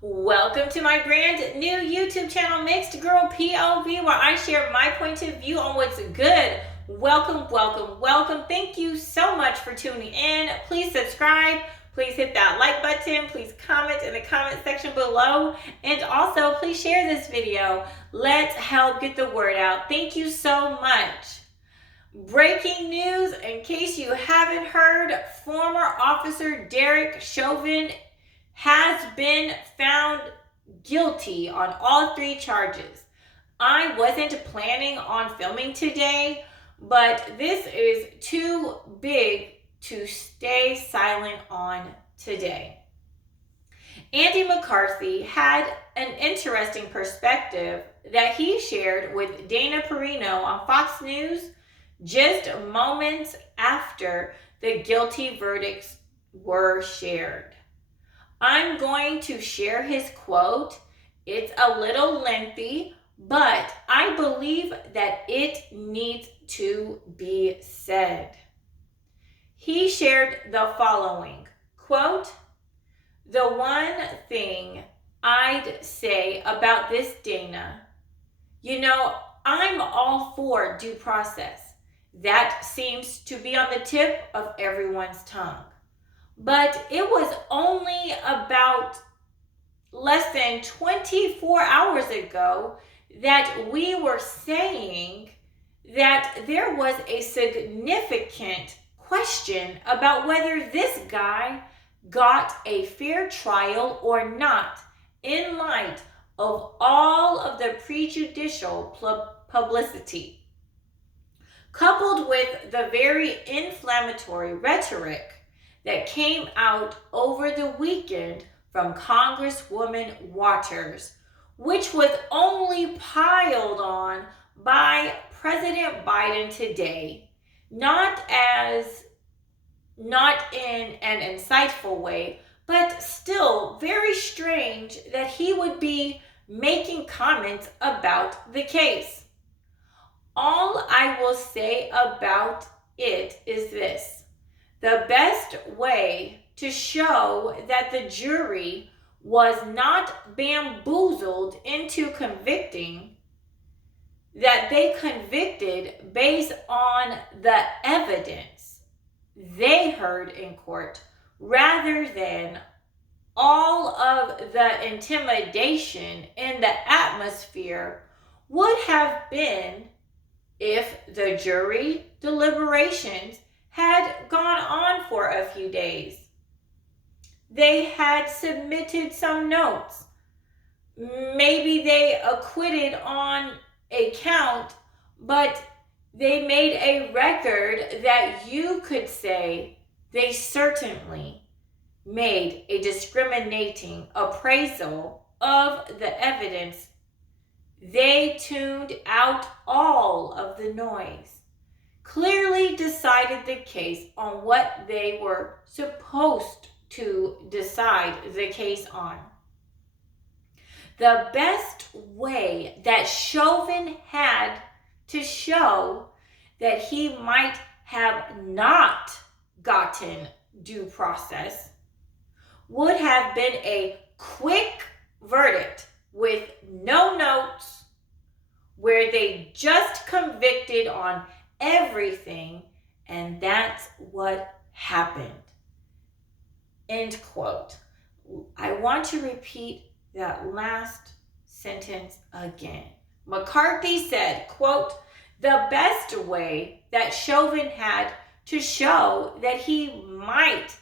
Welcome to my brand new YouTube channel, Mixed Girl POV, where I share my point of view on what's good. Welcome. Thank you so much for tuning in. Please subscribe. Please hit that like button. Please comment in the comment section below. And also, please share this video. Let's help get the word out. Thank you so much. Breaking news, in case you haven't heard, former officer Derek Chauvin has been found guilty on all 3 charges. I wasn't planning on filming today, but this is too big to stay silent on today. Andy McCarthy had an interesting perspective that he shared with Dana Perino on Fox News just moments after the guilty verdicts were shared. I'm going to share his quote. It's a little lengthy, but I believe that it needs to be said. He shared the following quote, "The one thing I'd say about this, Dana, I'm all for due process. That seems to be on the tip of everyone's tongue. But it was only about less than 24 hours ago that we were saying that there was a significant question about whether this guy got a fair trial or not in light of all of the prejudicial publicity, coupled with the very inflammatory rhetoric that came out over the weekend from Congresswoman Waters, which was only piled on by President Biden today, not in an insightful way, but still very strange that he would be making comments about the case. All I will say about it is this. The best way to show that the jury was not bamboozled into convicting, that they convicted based on the evidence they heard in court, rather than all of the intimidation in the atmosphere, would have been if the jury deliberations had gone on for a few days. They had submitted some notes. Maybe they acquitted on a count, but they made a record that you could say they certainly made a discriminating appraisal of the evidence. They tuned out all of the noise, clearly decided the case on what they were supposed to decide the case on. The best way that Chauvin had to show that he might have not gotten due process would have been a quick verdict with no notes, where they just convicted on everything, and that's what happened. End quote. I want to repeat that last sentence again. McCarthy said, quote, "The best way that Chauvin had to show that he might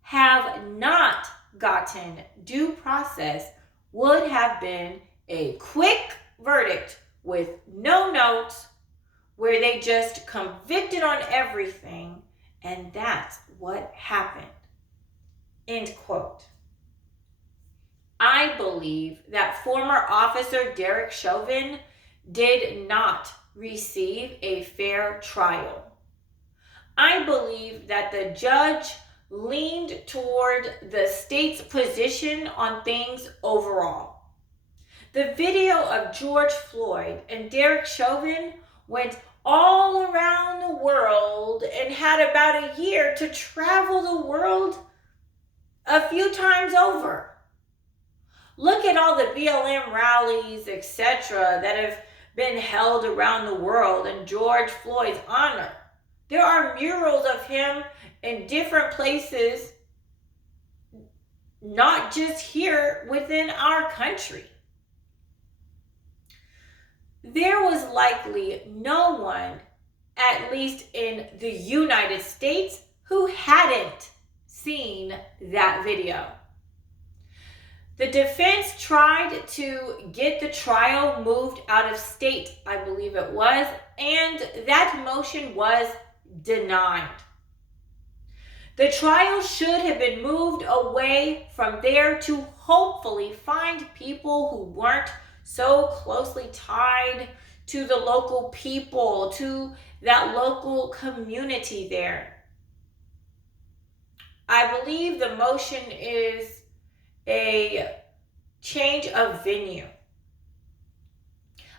have not gotten due process would have been a quick verdict with no notes, where they just convicted on everything, and that's what happened." End quote. I believe that former officer Derek Chauvin did not receive a fair trial. I believe that the judge leaned toward the state's position on things overall. The video of George Floyd and Derek Chauvin went all around the world and had about a year to travel the world a few times over. all the BLM rallies, etc., that have been held around the world in George Floyd's honor, there are murals of him in different places, not just here within our country. There was likely no one, at least in the United States, who hadn't seen that video. The defense tried to get the trial moved out of state, I believe it was, and that motion was denied. The trial should have been moved away from there to hopefully find people who weren't so closely tied to the local people, to that local community there. I believe the motion is a change of venue.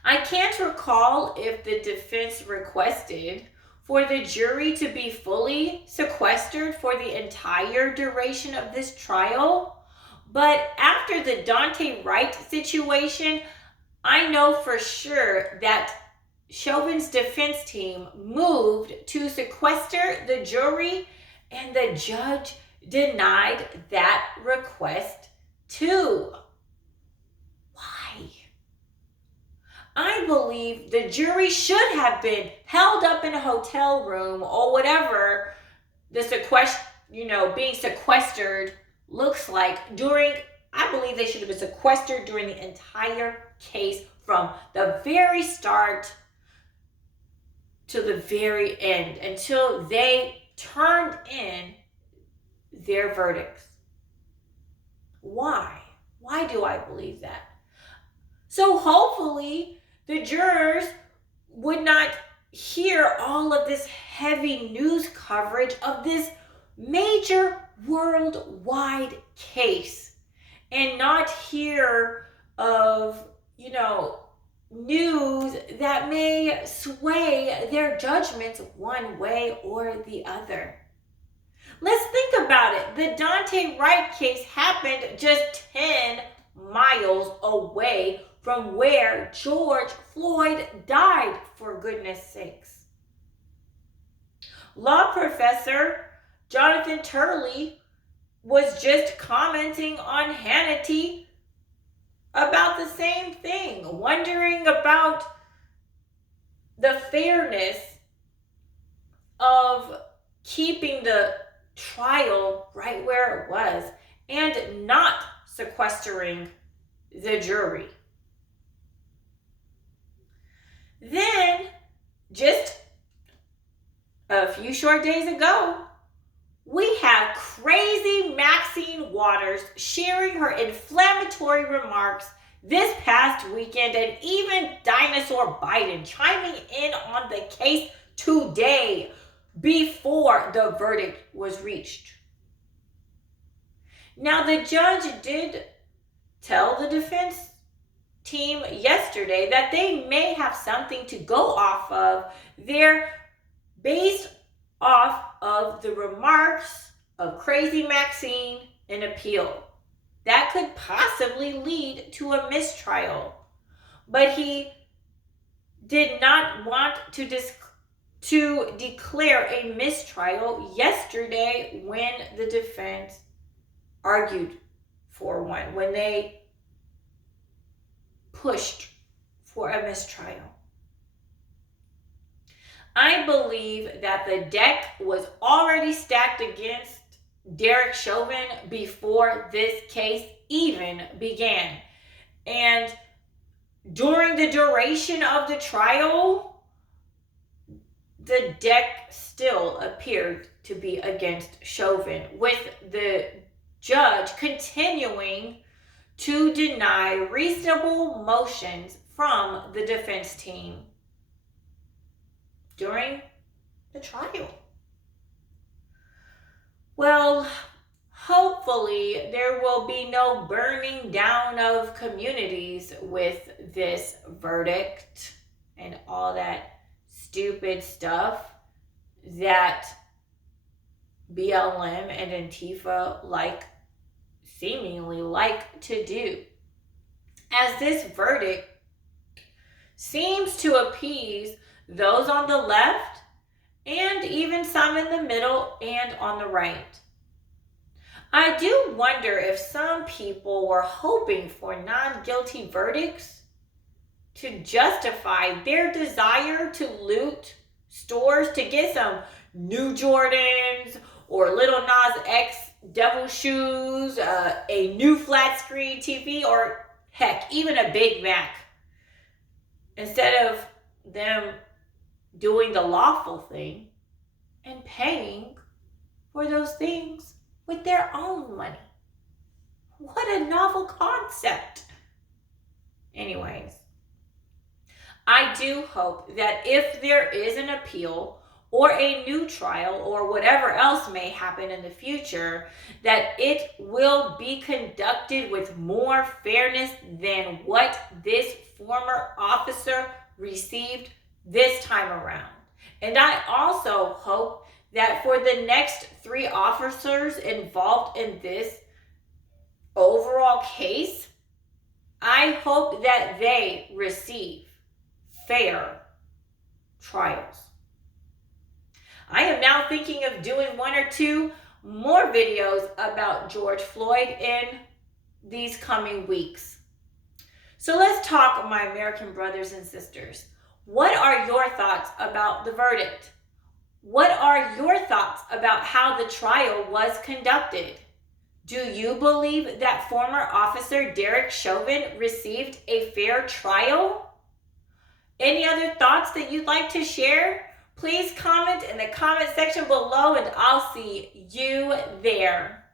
I can't recall if the defense requested for the jury to be fully sequestered for the entire duration of this trial, but after the Daunte Wright situation, I know for sure that Chauvin's defense team moved to sequester the jury, and the judge denied that request too. Why? I believe the jury should have been held up in a hotel room or whatever the being sequestered looks like during. I believe they should have been sequestered during the entire case from the very start to the very end until they turned in their verdicts. Why? Why do I believe that? So hopefully the jurors would not hear all of this heavy news coverage of this major worldwide case and not hear of, news that may sway their judgments one way or the other. Let's think about it. The Daunte Wright case happened just 10 miles away from where George Floyd died, for goodness sakes. Law professor Jonathan Turley was just commenting on Hannity about the same thing, wondering about the fairness of keeping the trial right where it was and not sequestering the jury. Then, just a few short days ago, we have crazy Maxine Waters sharing her inflammatory remarks this past weekend, and even Dinosaur Biden chiming in on the case today before the verdict was reached. Now, the judge did tell the defense team yesterday that they may have something to go off of there based off of the remarks of Crazy Maxine in appeal. That could possibly lead to a mistrial. But he did not want to declare a mistrial yesterday when the defense argued for one, when they pushed for a mistrial. I believe that the deck was already stacked against Derek Chauvin before this case even began. And during the duration of the trial, the deck still appeared to be against Chauvin, with the judge continuing to deny reasonable motions from the defense team during the trial. Well, hopefully there will be no burning down of communities with this verdict and all that stupid stuff that BLM and Antifa seemingly like to do. as this verdict seems to appease those on the left and even some in the middle and on the right. I do wonder if some people were hoping for non-guilty verdicts to justify their desire to loot stores to get some new Jordans or Little Nas X devil shoes, a new flat screen TV, or heck, even a Big Mac. Instead of them doing the lawful thing and paying for those things with their own money. What a novel concept. Anyways, I do hope that if there is an appeal or a new trial or whatever else may happen in the future, that it will be conducted with more fairness than what this former officer received this time around. And I also hope that for the next 3 officers involved in this overall case, I hope that they receive fair trials. I am now thinking of doing 1 or 2 more videos about George Floyd in these coming weeks. So let's talk, my American brothers and sisters. What are your thoughts about the verdict? What are your thoughts about how the trial was conducted? Do you believe that former officer Derek Chauvin received a fair trial? Any other thoughts that you'd like to share? Please comment in the comment section below and I'll see you there.